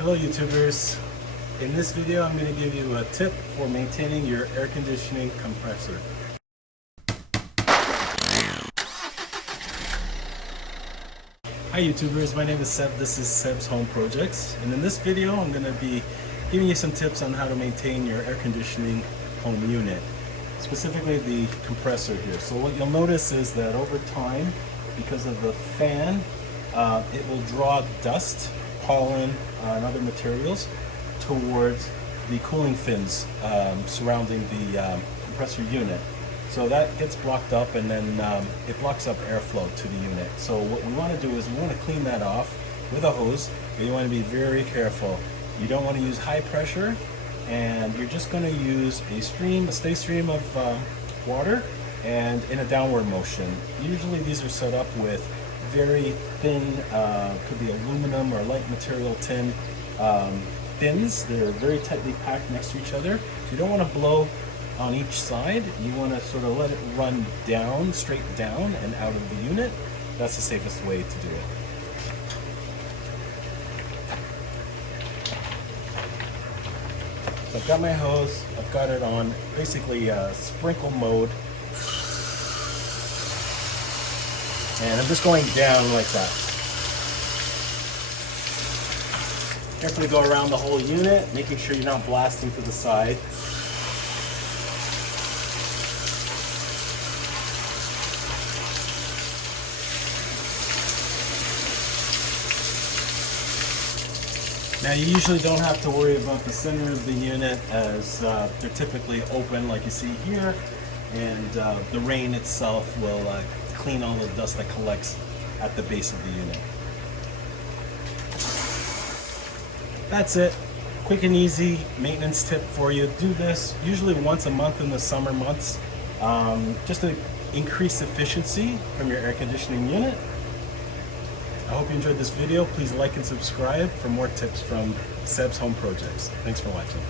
Hello YouTubers. In this video I'm going to give you a tip for maintaining your air conditioning compressor. Hi YouTubers, my name is Seb, this is Seb's Home Projects, and in this video I'm going to be giving you some tips on how to maintain your air conditioning home unit, specifically the compressor here. So what you'll notice is that over time, because of the fan, it will draw dust, pollen, and other materials towards the cooling fins surrounding the compressor unit. So that gets blocked up, and then it blocks up airflow to the unit. So what we want to do is we want to clean that off with a hose, but you want to be very careful. You don't want to use high pressure, and you're just going to use a steady stream of water and in a downward motion. Usually these are set up with very thin, could be aluminum or light material tin fins. They're very tightly packed next to each other. So you don't want to blow on each side. You want to sort of let it run down, straight down and out of the unit. That's the safest way to do it. So I've got my hose, I've got it on basically sprinkle mode. And I'm just going down like that. Carefully go around the whole unit, making sure you're not blasting to the side. Now you usually don't have to worry about the center of the unit, as they're typically open like you see here, and the rain itself will clean all the dust that collects at the base of the unit. That's it. Quick and easy maintenance tip for you. Do this usually once a month in the summer months, just to increase efficiency from your air conditioning unit. I hope you enjoyed this video. Please like and subscribe for more tips from Seb's Home Projects. Thanks for watching.